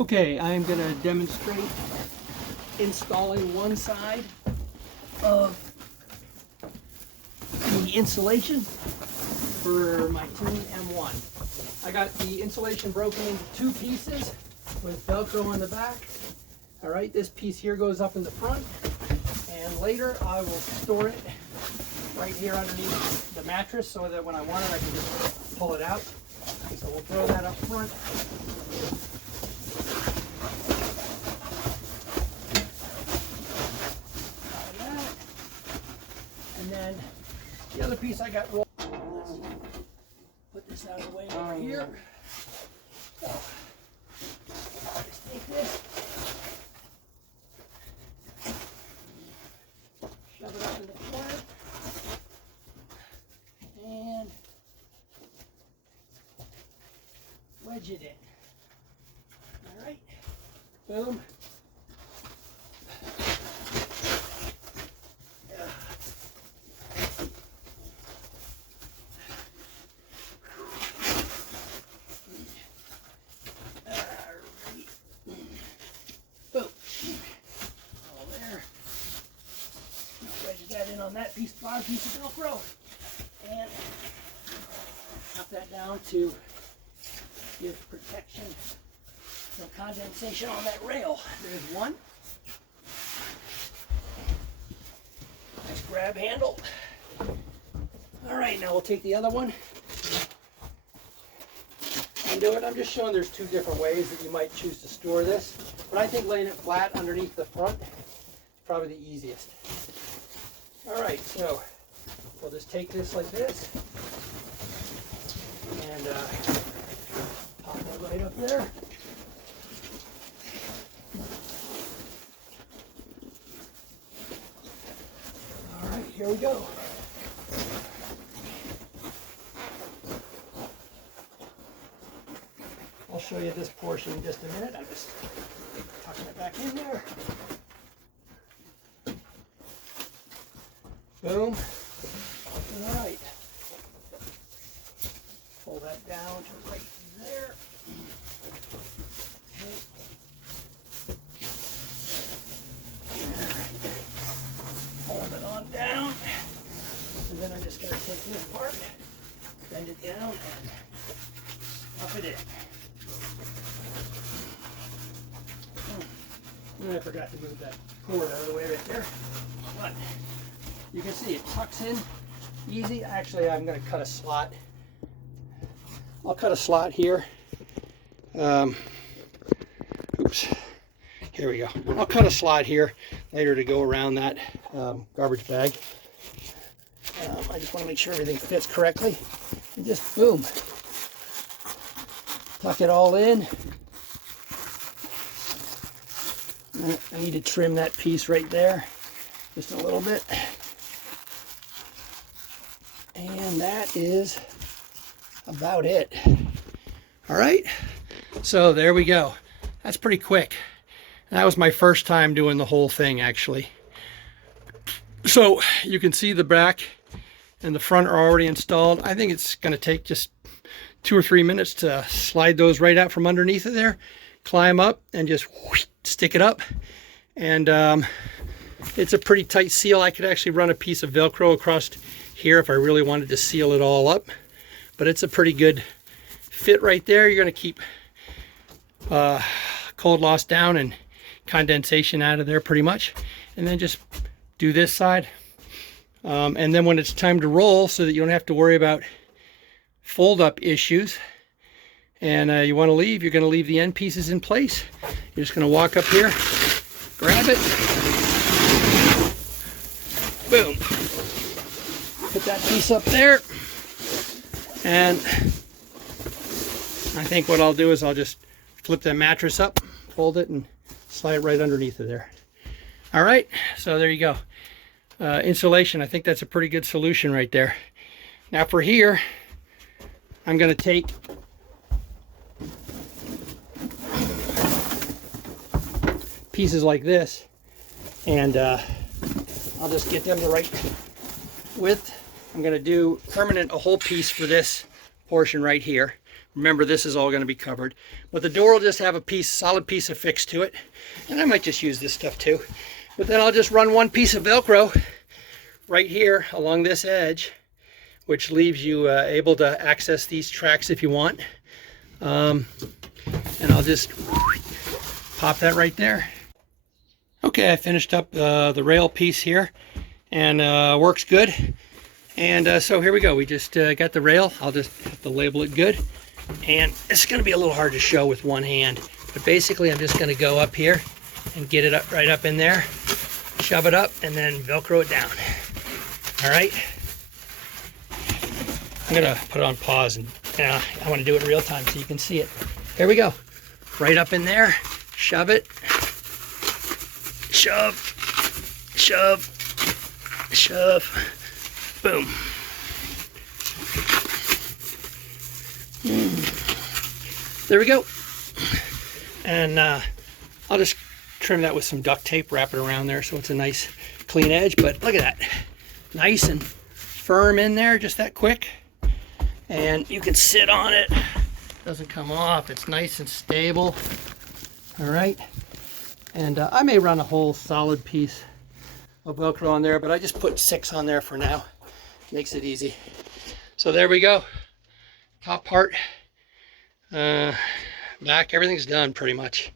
Okay, I'm going to demonstrate installing one side of the insulation for my Tune M1. I got the insulation broken into two pieces with Velcro on the back. All right, this piece here goes up in the front, and later I will store it right here underneath the mattress so that when I want it, I can just pull it out. So we'll throw that up front. And then the other piece I got rolled. Put this out of the way over here. So, just take this, shove it up in the corner, and wedge it in. All right, boom. On that piece, bottom piece of Velcro, and drop that down to give protection from condensation on that rail. There's one. Nice grab handle. All right, now we'll take the other one and do it. I'm just showing there's two different ways that you might choose to store this, but I think laying it flat underneath the front is probably the easiest. All right, so we'll just take this like this and pop that right up there. All right, here we go. I'll show you this portion in just a minute. I'm just tucking it back in there. Boom. All right. Pull that down to right there. Okay. Hold it on down. And then I'm just going to take this part, bend it down, and stuff it in. And I forgot to move that cord out of the way right there. But you can see it tucks in easy. Actually, I'm going to cut a slot. I'll cut a slot here. Oops. Here we go. I'll cut a slot here later to go around that garbage bag. I just want to make sure everything fits correctly. And just boom. Tuck it all in. I need to trim that piece right there just a little bit. And that is about it. All right, so there we go. That's pretty quick. That was my first time doing the whole thing, actually. So you can see the back and the front are already installed. I think it's going to take just 2 or 3 minutes to slide those right out from underneath of there, climb up, and just whoosh, stick it up. And it's a pretty tight seal. I could actually run a piece of Velcro across here if I really wanted to seal it all up, but it's a pretty good fit right there. You're going to keep cold loss down and condensation out of there pretty much, and then just do this side, and then when it's time to roll, so that you don't have to worry about fold up issues, and you want to leave, you're going to leave the end pieces in place. You're just going to walk up here, grab it, boom. Put that piece up there, and I think what I'll do is I'll just flip that mattress up, fold it, and slide it right underneath of there. All right, so there you go. Insulation, I think that's a pretty good solution right there. Now for here, I'm going to take pieces like this, and I'll just get them the right width. I'm going to do permanent a whole piece for this portion right here. Remember, this is all going to be covered. But the door will just have a solid piece affixed to it. And I might just use this stuff too. But then I'll just run one piece of Velcro right here along this edge, which leaves you able to access these tracks if you want. And I'll just pop that right there. Okay, I finished up the rail piece here, and works good. And so here we go. We just got the rail. I'll just have to label it good. And it's going to be a little hard to show with one hand. But basically, I'm just going to go up here and get it up right up in there, shove it up, and then Velcro it down. All right. I'm going to put it on pause, and I want to do it in real time so you can see it. Here we go. Right up in there. Shove it. Shove. Shove. Shove. Boom. There we go. And I'll just trim that with some duct tape, wrap it around there so it's a nice clean edge. But look at that. Nice and firm in there, just that quick. And you can sit on it. Doesn't come off. It's nice and stable. All right. And I may run a whole solid piece of Velcro on there, but I just put 6 on there for now. Makes it easy. So there we go. Top part, back, everything's done pretty much.